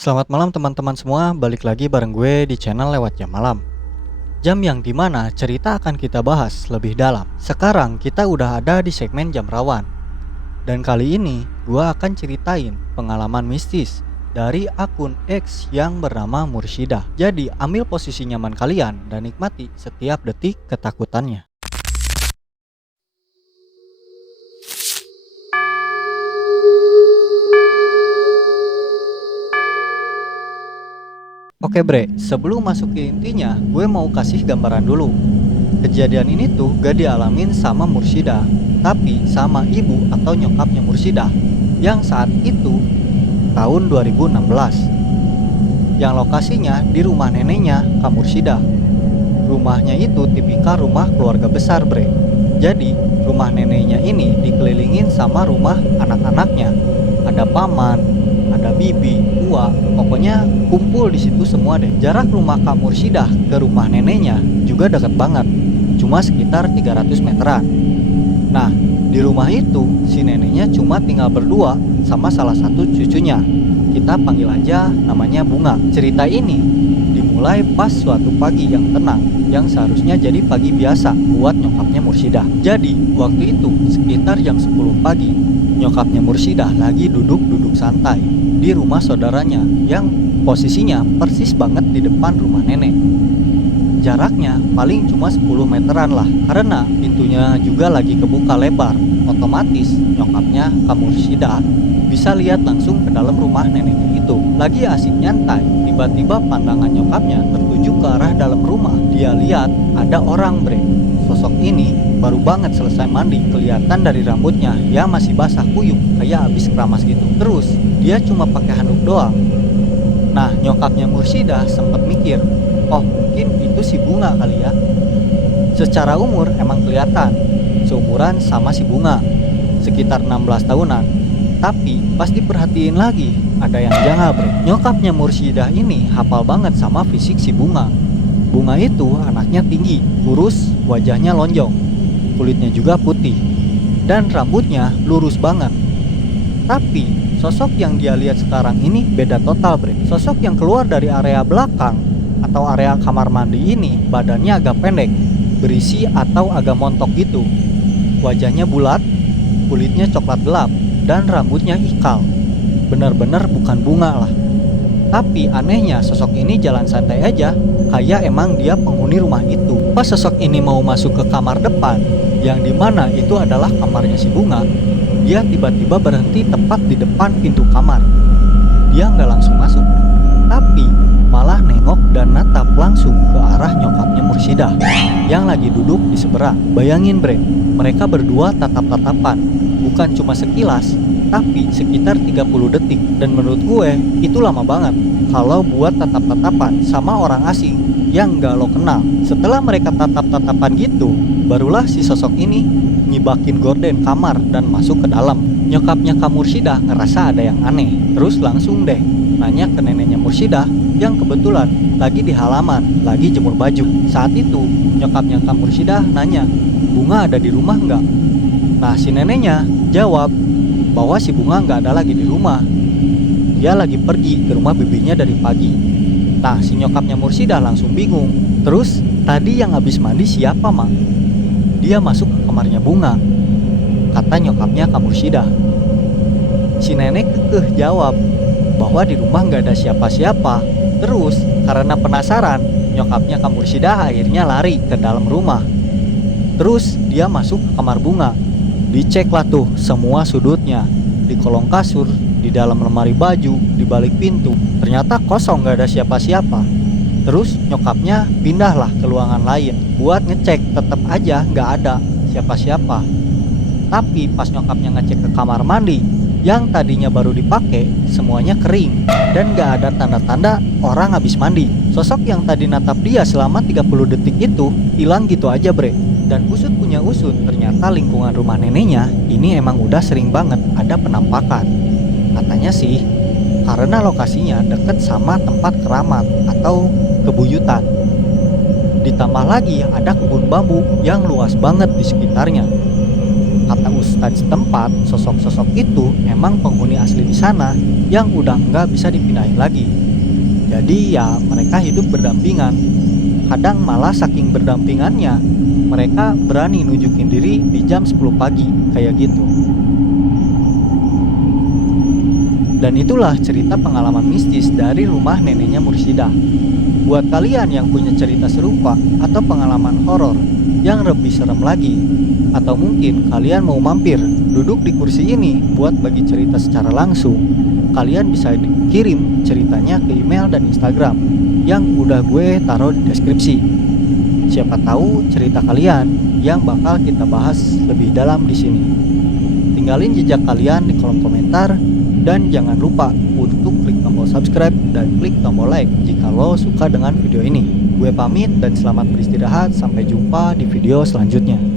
Selamat malam teman-teman semua, balik lagi bareng gue di channel Lewat Jam Malam. Jam yang dimana cerita akan kita bahas lebih dalam. Sekarang kita udah ada di segmen Jam Rawan. Dan kali ini gue akan ceritain pengalaman mistis dari akun X yang bernama Mursyidah. Jadi ambil posisi nyaman kalian dan nikmati setiap detik ketakutannya. Oke bre, sebelum masuk ke intinya, gue mau kasih gambaran dulu. Kejadian ini tuh gak dialamin sama Mursyidah, tapi sama ibu atau nyokapnya Mursyidah yang saat itu tahun 2016. Yang lokasinya di rumah neneknya Kak Mursyidah. Rumahnya itu tipikal rumah keluarga besar bre. Jadi rumah neneknya ini dikelilingin sama rumah anak-anaknya. Ada paman, ada bibi, ua, pokoknya kumpul di situ semua deh. Jarak rumah Kak Mursyidah ke rumah neneknya juga dekat banget, cuma sekitar 300 meteran. Nah, di rumah itu si neneknya cuma tinggal berdua sama salah satu cucunya. Kita panggil aja namanya Bunga. Cerita ini dimulai pas suatu pagi yang tenang, yang seharusnya jadi pagi biasa buat nyokapnya Mursyidah. Jadi waktu itu sekitar jam 10 pagi, nyokapnya Mursyidah lagi duduk-duduk santai di rumah saudaranya yang posisinya persis banget di depan rumah nenek. Jaraknya paling cuma 10 meteran lah, karena pintunya juga lagi kebuka lebar. Otomatis nyokapnya Kak Mursyidah bisa lihat langsung ke dalam rumah neneknya itu. Lagi asik nyantai, tiba-tiba pandangan nyokapnya tertuju ke arah dalam rumah. Dia lihat ada orang bre. Sosok ini baru banget selesai mandi, kelihatan dari rambutnya yang masih basah kuyup kayak habis keramas gitu. Terus dia cuma pakai handuk doang. Nah, nyokapnya Mursyidah sempat mikir, oh mungkin itu si Bunga kali ya. Secara umur emang kelihatan seumuran sama si Bunga, sekitar 16 tahunan. Tapi pas diperhatiin lagi, ada yang janggal bre. Nyokapnya Mursyidah ini hafal banget sama fisik si Bunga. Bunga itu anaknya tinggi, kurus, wajahnya lonjong, kulitnya juga putih, dan rambutnya lurus banget. Tapi sosok yang dia lihat sekarang ini beda total bre. Sosok yang keluar dari area belakang atau area kamar mandi ini badannya agak pendek, berisi atau agak montok gitu. Wajahnya bulat, kulitnya coklat gelap, dan rambutnya ikal. Bener-bener bukan Bunga lah. Tapi anehnya sosok ini jalan santai aja, kayak emang dia penghuni rumah itu. Pas sosok ini mau masuk ke kamar depan, yang dimana itu adalah kamarnya si Bunga, dia tiba-tiba berhenti tepat di depan pintu kamar. Dia nggak langsung masuk, tapi malah nengok dan natap langsung ke arah nyokapnya Mursyidah yang lagi duduk di seberang. Bayangin bre, mereka berdua tatap-tatapan, bukan cuma sekilas, tapi sekitar 30 detik. Dan menurut gue itu lama banget kalau buat tatap-tatapan sama orang asing yang gak lo kenal. Setelah mereka tatap-tatapan gitu, barulah si sosok ini nyibakin gorden kamar dan masuk ke dalam. Nyokapnya Kak Mursyidah ngerasa ada yang aneh, terus langsung deh nanya ke neneknya Mursyidah yang kebetulan lagi di halaman, lagi jemur baju. Saat itu nyokapnya Kak Mursyidah nanya, Bunga ada di rumah nggak? Nah si neneknya jawab bahwa si Bunga nggak ada lagi di rumah. Dia lagi pergi ke rumah bibinya dari pagi. Nah si nyokapnya Mursyidah langsung bingung. Terus tadi yang habis mandi siapa mak? Dia masuk ke kamarnya Bunga, kata nyokapnya Kak Mursyidah. Si nenek kekeh jawab bahwa di rumah nggak ada siapa-siapa. Terus karena penasaran, nyokapnya Kak Mursyidah akhirnya lari ke dalam rumah. Terus dia masuk ke kamar Bunga. Dicek lah tuh semua sudutnya, di kolong kasur, di dalam lemari baju, di balik pintu. Ternyata kosong, gak ada siapa-siapa. Terus nyokapnya pindahlah ke ruangan lain buat ngecek, tetap aja gak ada siapa-siapa. Tapi pas nyokapnya ngecek ke kamar mandi yang tadinya baru dipakai, semuanya kering dan gak ada tanda-tanda orang habis mandi. Sosok yang tadi natap dia selama 30 detik itu hilang gitu aja bre. Dan usut punya usut, ternyata lingkungan rumah neneknya ini emang udah sering banget ada penampakan. Katanya sih karena lokasinya deket sama tempat keramat atau kebuyutan. Ditambah lagi ada kebun bambu yang luas banget di sekitarnya. Kata Ustadz setempat, sosok-sosok itu emang penghuni asli di sana yang udah nggak bisa dipindahin lagi. Jadi ya mereka hidup berdampingan. Kadang malah saking berdampingannya, mereka berani nunjukin diri di jam 10 pagi, kayak gitu. Dan itulah cerita pengalaman mistis dari rumah neneknya Mursidah. Buat kalian yang punya cerita serupa atau pengalaman horor yang lebih serem lagi, atau mungkin kalian mau mampir duduk di kursi ini buat bagi cerita secara langsung, kalian bisa kirim ceritanya ke email dan Instagram yang udah gue taruh di deskripsi. Siapa tahu cerita kalian yang bakal kita bahas lebih dalam di sini. Tinggalin jejak kalian di kolom komentar dan jangan lupa untuk klik tombol subscribe dan klik tombol like jika lo suka dengan video ini. Gue pamit dan selamat beristirahat, sampai jumpa di video selanjutnya.